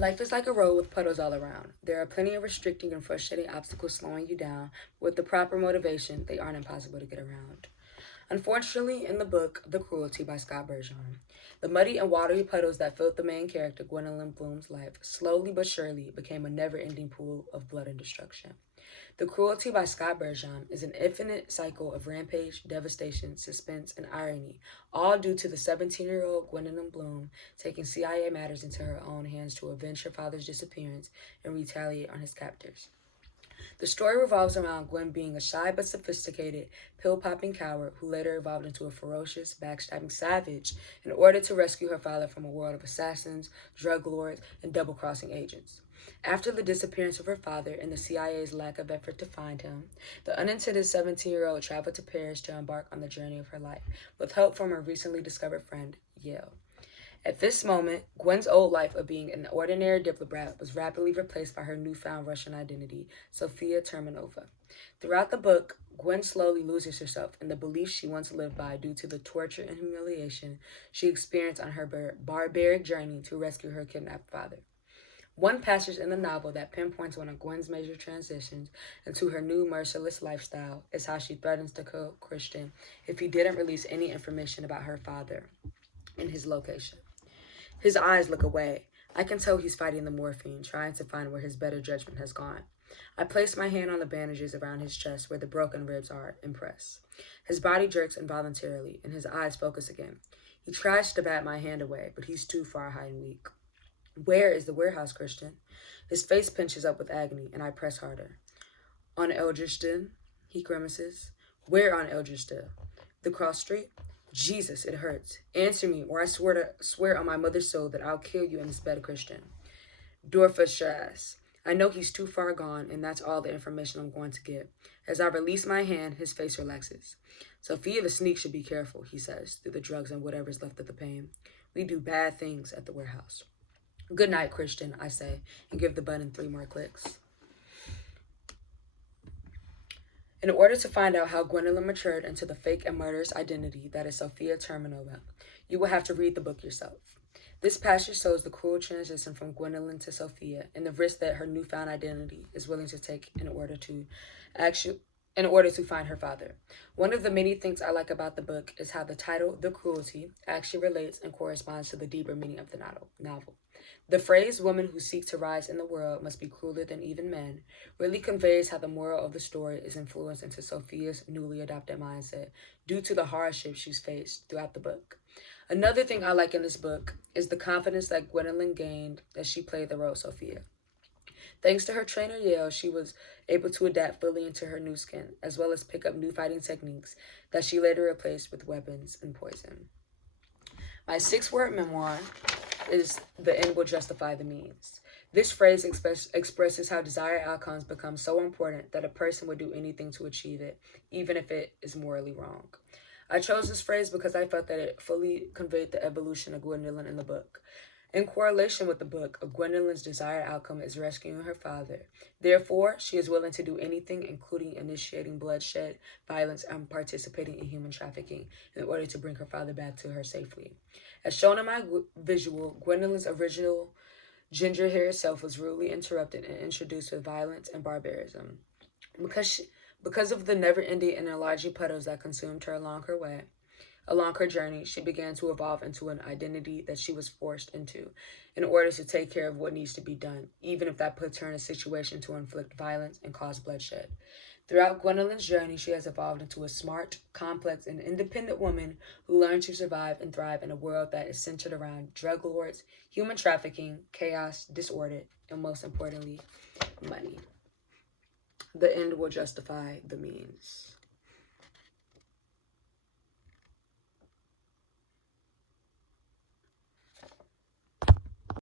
Life is like a road with puddles all around. There are plenty of restricting and frustrating obstacles slowing you down. With the proper motivation, they aren't impossible to get around. Unfortunately, in the book The Cruelty by Scott Bergeron, the muddy and watery puddles that filled the main character Gwendolyn Bloom's life slowly but surely became a never-ending pool of blood and destruction. The Cruelty by Scott Bergeron is an infinite cycle of rampage, devastation, suspense, and irony, all due to the 17-year-old Gwendolyn Bloom taking CIA matters into her own hands to avenge her father's disappearance and retaliate on his captors. The story revolves around Gwen being a shy but sophisticated, pill-popping coward who later evolved into a ferocious, backstabbing savage in order to rescue her father from a world of assassins, drug lords, and double-crossing agents. After the disappearance of her father and the CIA's lack of effort to find him, the unintended 17-year-old traveled to Paris to embark on the journey of her life, with help from her recently discovered friend, Yale. At this moment, Gwen's old life of being an ordinary diplomat was rapidly replaced by her newfound Russian identity, Sofia Terminova. Throughout the book, Gwen slowly loses herself in the beliefs she once lived by due to the torture and humiliation she experienced on her barbaric journey to rescue her kidnapped father. One passage in the novel that pinpoints one of Gwen's major transitions into her new merciless lifestyle is how she threatens to kill Christian if he didn't release any information about her father and his location. His eyes look away. I can tell he's fighting the morphine, trying to find where his better judgment has gone. I place my hand on the bandages around his chest where the broken ribs are, and press. His body jerks involuntarily, and his eyes focus again. He tries to bat my hand away, but he's too far high and weak. Where is the warehouse, Christian? His face pinches up with agony, and I press harder. On Eldridgedale, he grimaces. Where on Eldridgedale? The cross street? Jesus, it hurts. Answer me, or I swear on my mother's soul that I'll kill you in this bed, Christian. Dorfstrasse. I know he's too far gone, and that's all the information I'm going to get. As I release my hand, his face relaxes. Sophia the sneak should be careful, he says, through the drugs and whatever's left of the pain. We do bad things at the warehouse. Good night, Christian, I say, and give the button 3 more clicks. In order to find out how Gwendolyn matured into the fake and murderous identity that is Sofia Terminova, you will have to read the book yourself. This passage shows the cruel transition from Gwendolyn to Sofia and the risk that her newfound identity is willing to take in order to find her father. One of the many things I like about the book is how the title, The Cruelty, actually relates and corresponds to the deeper meaning of the novel. The phrase, women who seek to rise in the world must be crueler than even men, really conveys how the moral of the story is influenced into Sophia's newly adopted mindset due to the hardships she's faced throughout the book. Another thing I like in this book is the confidence that Gwendolyn gained as she played the role of Sophia. Thanks to her trainer Yale, she was able to adapt fully into her new skin, as well as pick up new fighting techniques that she later replaced with weapons and poison. My 6-word memoir is "The end will justify the means." This phrase expresses how desired outcomes become so important that a person would do anything to achieve it, even if it is morally wrong. I chose this phrase because I felt that it fully conveyed the evolution of Gwendolyn in the book. In correlation with the book, Gwendolyn's desired outcome is rescuing her father. Therefore, she is willing to do anything, including initiating bloodshed, violence, and participating in human trafficking in order to bring her father back to her safely. As shown in my visual, Gwendolyn's original ginger-haired self was rudely interrupted and introduced with violence and barbarism. Because of the never-ending and enlarging puddles that consumed her along her journey, she began to evolve into an identity that she was forced into in order to take care of what needs to be done, even if that puts her in a situation to inflict violence and cause bloodshed. Throughout Gwendolyn's journey, she has evolved into a smart, complex, and independent woman who learned to survive and thrive in a world that is centered around drug lords, human trafficking, chaos, disorder, and most importantly, money. The end will justify the means.